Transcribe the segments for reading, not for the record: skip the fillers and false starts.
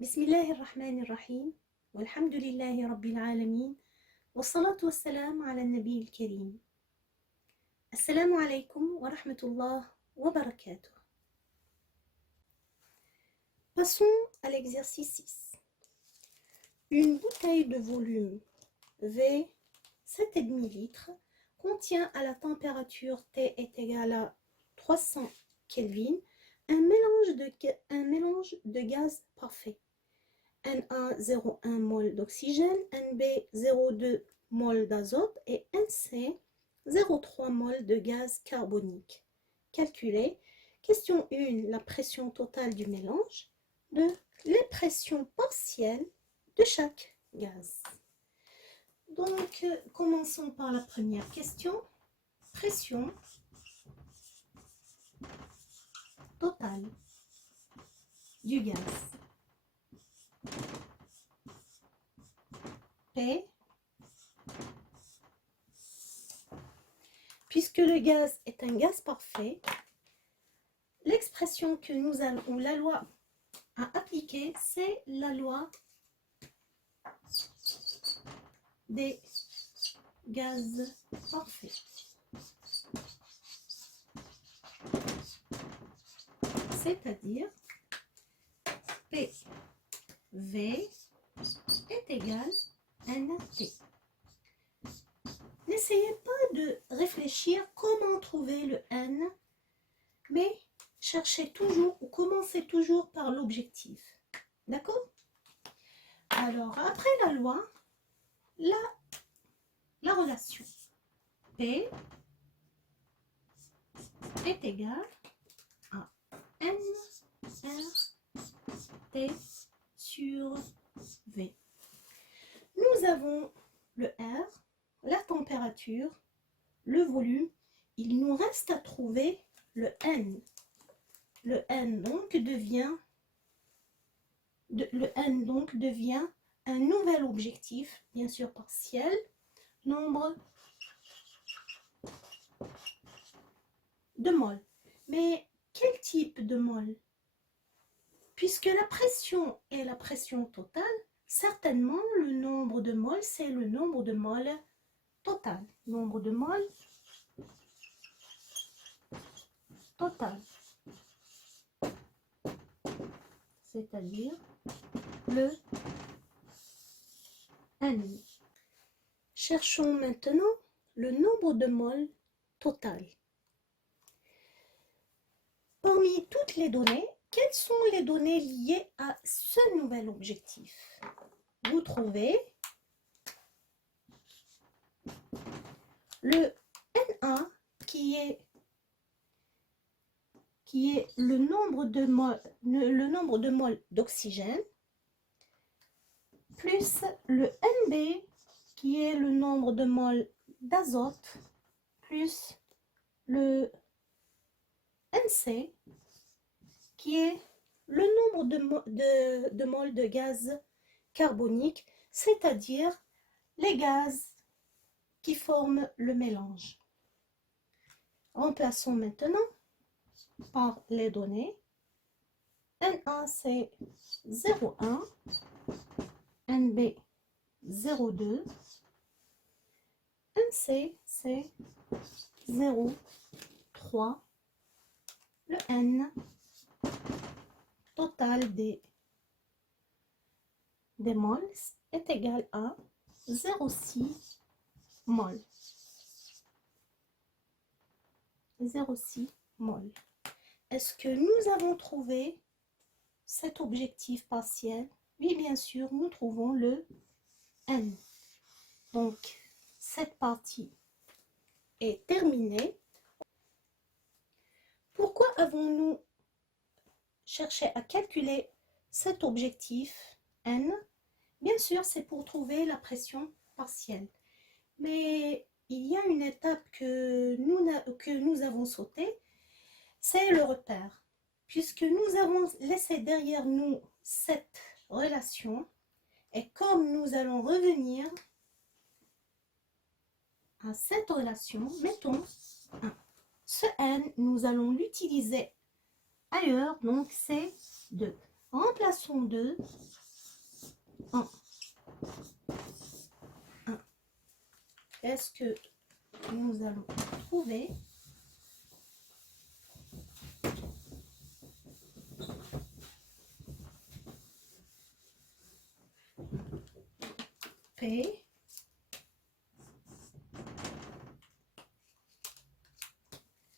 بسم الله الرحمن الرحيم والحمد لله رب العالمين والصلاة والسلام على النبي الكريم. السلام عليكم ورحمة الله وبركاته. Passons à l'exercice 6. Une bouteille de volume V 7,5 litres contient à la température T est égale à 300 Kelvin un mélange de gaz parfait. Na 0,1 mol d'oxygène, Nb 0,2 mol d'azote et Nc 0,3 mol de gaz carbonique. Calculez. Question 1, la pression totale du mélange. 2, les pressions partielles de chaque gaz. Donc, commençons par la première question. Pression totale du gaz. P. Puisque le gaz est un gaz parfait, l'expression que nous allons, ou la loi à appliquer, c'est la loi des gaz parfaits. C'est-à-dire PV est égal à NT. N'essayez pas de réfléchir comment trouver le N, mais cherchez toujours ou commencez toujours par l'objectif. D'accord? Alors, après la loi, la relation P est égal à NRT sur V. Nous avons le R, la température, le volume. Il nous reste à trouver le N. Le N donc devient un nouvel objectif, bien sûr partiel, nombre de moles. Mais quel type de moles? Puisque la pression est la pression totale, certainement le nombre de moles, c'est le nombre de moles total. Nombre de moles total. C'est-à-dire le N. Cherchons maintenant le nombre de moles total. Parmi toutes les données, quelles sont les données liées à ce nouvel objectif? Vous trouvez le Na qui est le nombre de moles d'oxygène, plus le Nb qui est le nombre de moles d'azote, plus le Nc qui est le nombre de moles de gaz carbonique, c'est-à-dire les gaz qui forment le mélange. Remplaçons maintenant par les données. Na c'est 0,1, Nb 0,2, Nc c'est 0,3, le N total des moles est égal à 0,6 moles. 0,6 moles. Est-ce que nous avons trouvé cet objectif partiel? Oui, bien sûr, nous trouvons le N. Donc, cette partie est terminée. Pourquoi avons-nous cherché à calculer cet objectif N? Bien sûr, c'est pour trouver la pression partielle. Mais il y a une étape que nous avons sautée, c'est le repère. Puisque nous avons laissé derrière nous cette relation, et comme nous allons revenir à cette relation, mettons 1. Ce N, nous allons l'utiliser ailleurs, donc c'est 2. Remplaçons 2 en 1. Est-ce que nous allons trouver P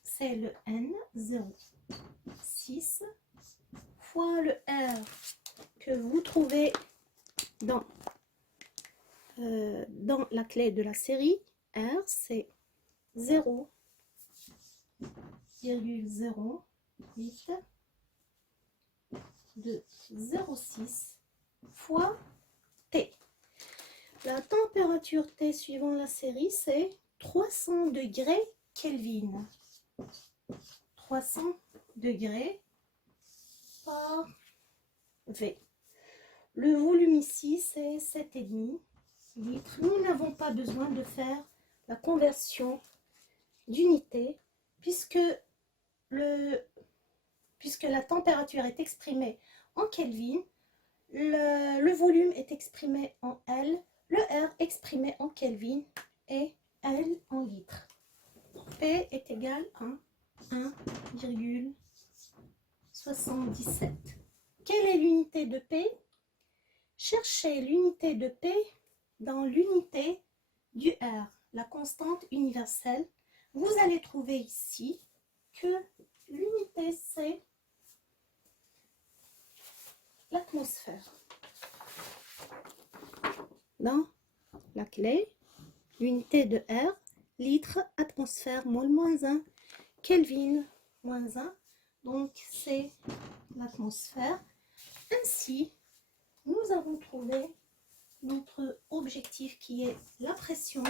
c'est le N 0,6 fois le R que vous trouvez dans la clé de la série. R c'est 0,08 de 0,6 fois T. La température T suivant la série, c'est 300 degrés Kelvin. 300 degrés par V. Le volume ici, c'est 7,5 litres. Nous n'avons pas besoin de faire la conversion d'unité puisque la température est exprimée en Kelvin, le volume est exprimé en L, le R exprimé en Kelvin et L en litres. P est égal à 1,77. Quelle est l'unité de P? Cherchez l'unité de P dans l'unité du R, la constante universelle. Vous allez trouver ici que l'unité c'est l'atmosphère. Dans la clé, l'unité de R, litre, atmosphère, mol moins 1, Kelvin moins 1. Donc c'est l'atmosphère. Ainsi, nous avons trouvé notre objectif qui est la pression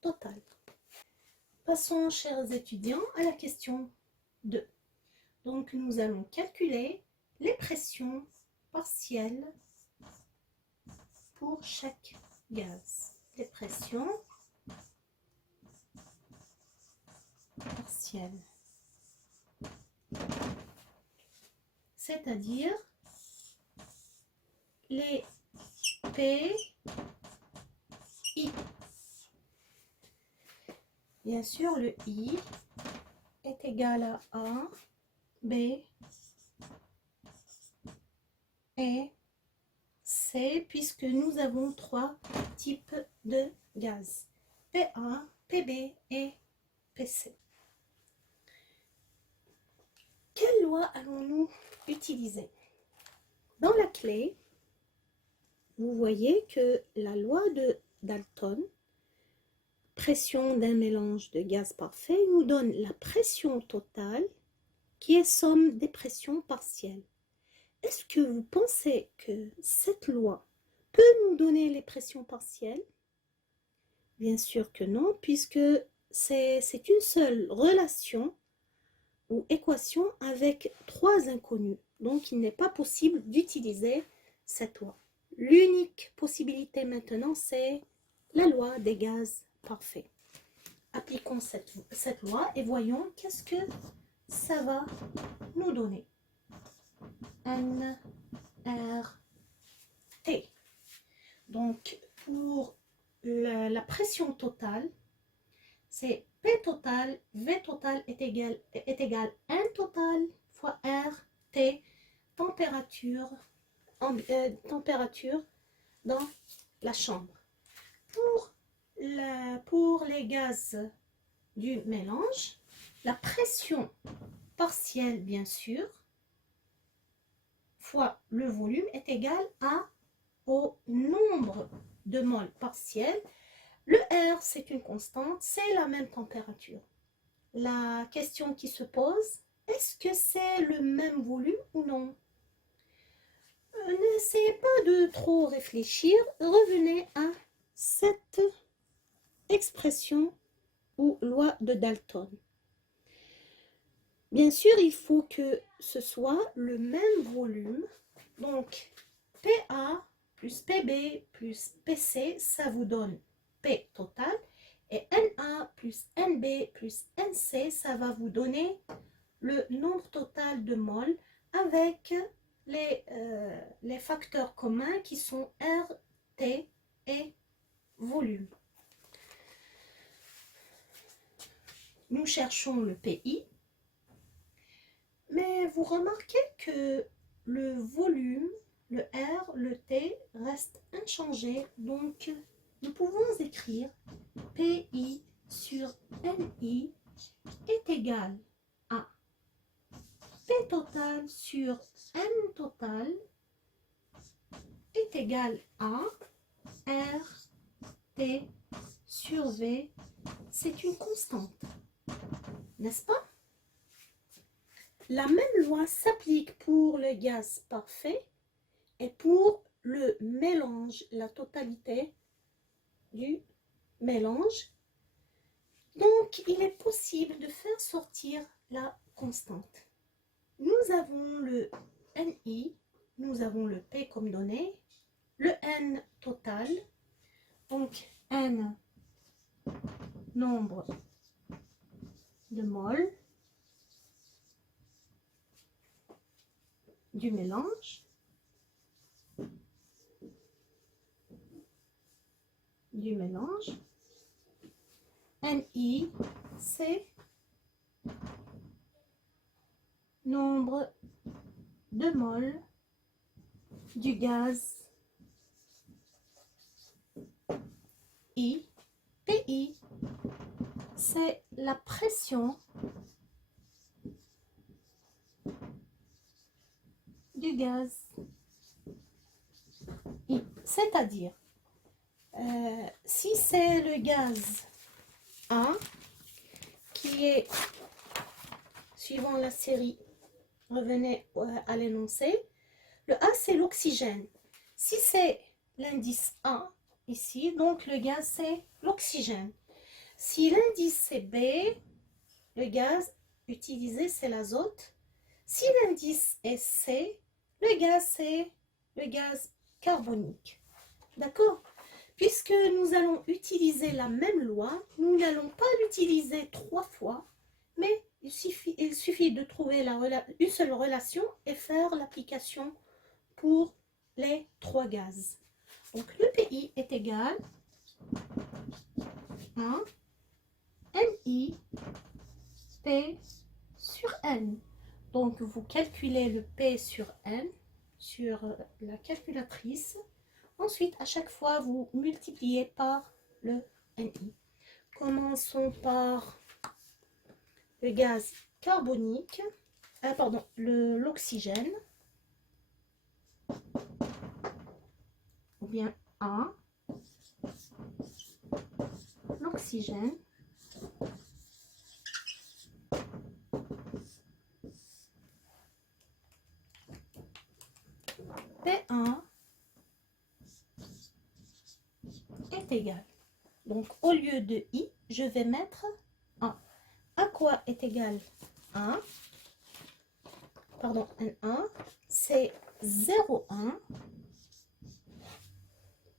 totale. Passons, chers étudiants, à la question 2. Donc nous allons calculer les pressions partielles pour chaque gaz. Les pressions partielles. C'est-à-dire les P, I. Bien sûr, le I est égal à A, B et C, puisque nous avons 3 types de gaz, PA, PB et PC. Quelle loi allons-nous utiliser? Dans la clé, vous voyez que la loi de Dalton, pression d'un mélange de gaz parfait, nous donne la pression totale qui est somme des pressions partielles. Est-ce que vous pensez que cette loi peut nous donner les pressions partielles? Bien sûr que non, puisque c'est une seule relation ou équation avec 3 inconnus. Donc, il n'est pas possible d'utiliser cette loi. L'unique possibilité maintenant, c'est la loi des gaz parfaits. Appliquons cette loi et voyons qu'est-ce que ça va nous donner. N, R, T. Donc, pour la pression totale, c'est P total, V total est égal N total fois R, T, température dans la chambre. Pour les gaz du mélange, la pression partielle, bien sûr, fois le volume est égal au nombre de moles partiels. Le R, c'est une constante, c'est la même température. La question qui se pose, est-ce que c'est le même volume ou non? N'essayez pas de trop réfléchir, revenez à cette expression ou loi de Dalton. Bien sûr, il faut que ce soit le même volume. Donc, PA plus PB plus PC, ça vous donne P total. Et NA plus NB plus NC, ça va vous donner le nombre total de moles avec les facteurs communs qui sont R, T et volume. Nous cherchons le PI, mais vous remarquez que le volume, le R, le T restent inchangés, donc nous pouvons écrire PI sur NI est égal à P total sur N total est égal à R T sur V. C'est une constante, n'est-ce pas? La même loi s'applique pour le gaz parfait et pour le mélange, la totalité du mélange. Donc, il est possible de faire sortir la constante. Nous avons le NI, nous avons le P comme donné, le N total, donc N nombre de moles du mélange, NI, c'est nombre de moles du gaz. PI, c'est la pression du gaz. C'est-à-dire, si c'est le gaz A, qui est, suivant la série, revenez à l'énoncé, le A c'est l'oxygène. Si c'est l'indice A, ici, donc le gaz c'est l'oxygène. Si l'indice c'est B, le gaz utilisé c'est l'azote. Si l'indice est C, le gaz c'est le gaz carbonique. D'accord? Puisque nous allons utiliser la même loi, nous n'allons pas l'utiliser 3 fois, mais il suffit de trouver une seule relation et faire l'application pour les 3 gaz. Donc le PI est égal à NI P sur N. Donc vous calculez le P sur N sur la calculatrice. Ensuite, à chaque fois, vous multipliez par le NI. Commençons par le gaz carbonique, l'oxygène, ou bien A, l'oxygène, P1 est égal. Donc, au lieu de I, je vais mettre A. À quoi est égal A? Pardon, N1, c'est 0,1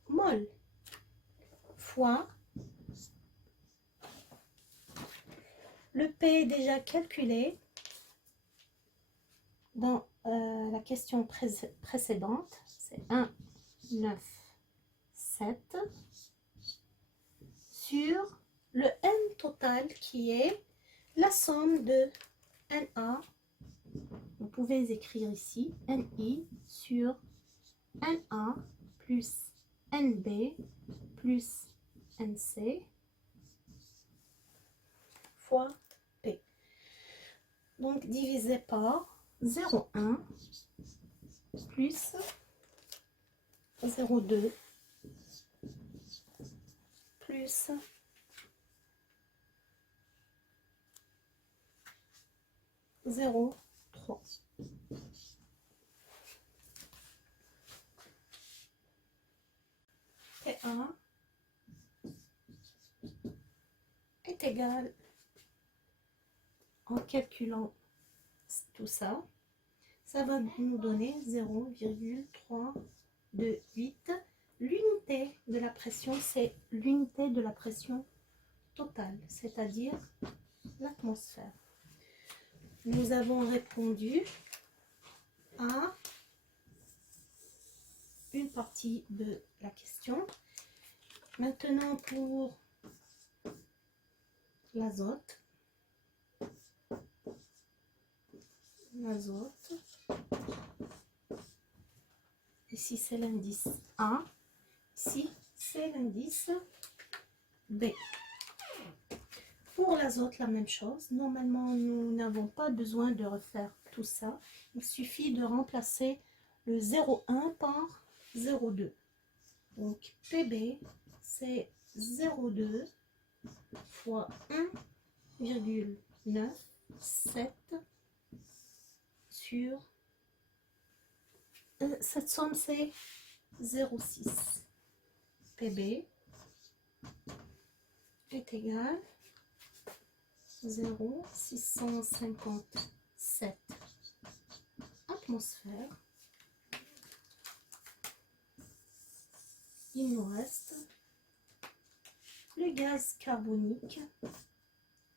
mol fois le P déjà calculé dans la question précédente, c'est 1, 9, 7 sur le N total qui est la somme de NA. Vous pouvez écrire ici NI sur NA plus NB plus NC fois P. Donc divisé par 0,1 plus 0,2 plus 0,3. P1 est égal, en calculant tout ça, ça va nous donner 0,328. L'unité de la pression, c'est l'unité de la pression totale, c'est-à-dire l'atmosphère. Nous avons répondu à une partie de la question. Maintenant, pour l'azote. L'azote. Ici, c'est l'indice A. Ici, c'est l'indice B. Pour l'azote, la même chose. Normalement, nous n'avons pas besoin de refaire tout ça. Il suffit de remplacer le 0,1 par 0,2. Donc, PB, c'est 0,2 fois 1,97 sur... cette somme, c'est 0,6. PB est égal 0,657 atmosphères. Il nous reste le gaz carbonique,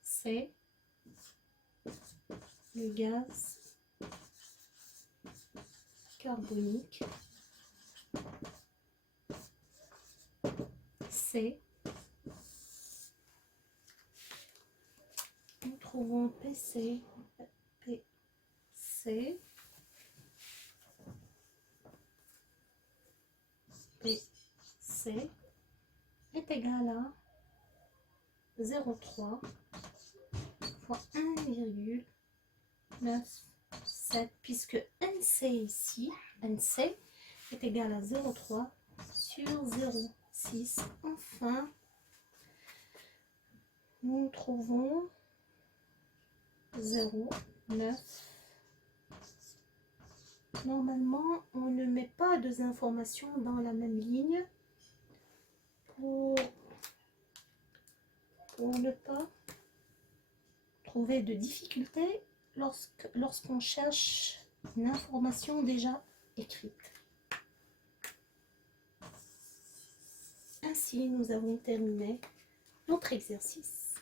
c'est le gaz carbonique, c'est, nous trouvons PC, PC, PC est égal à 0,3 fois 1,97, puisque NC ici, NC est égal à 0,3 sur 0,6. Enfin, nous trouvons 0,9. Normalement, on ne met pas deux informations dans la même ligne pour ne pas trouver de difficultés lorsqu'on cherche une information déjà écrite. Ainsi, nous avons terminé notre exercice.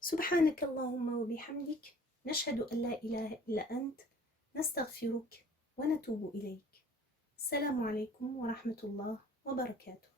سبحانك اللهم وبحمدك نشهد أن لا إله إلا أنت نستغفرك ونتوب إليك. السلام عليكم ورحمة الله وبركاته.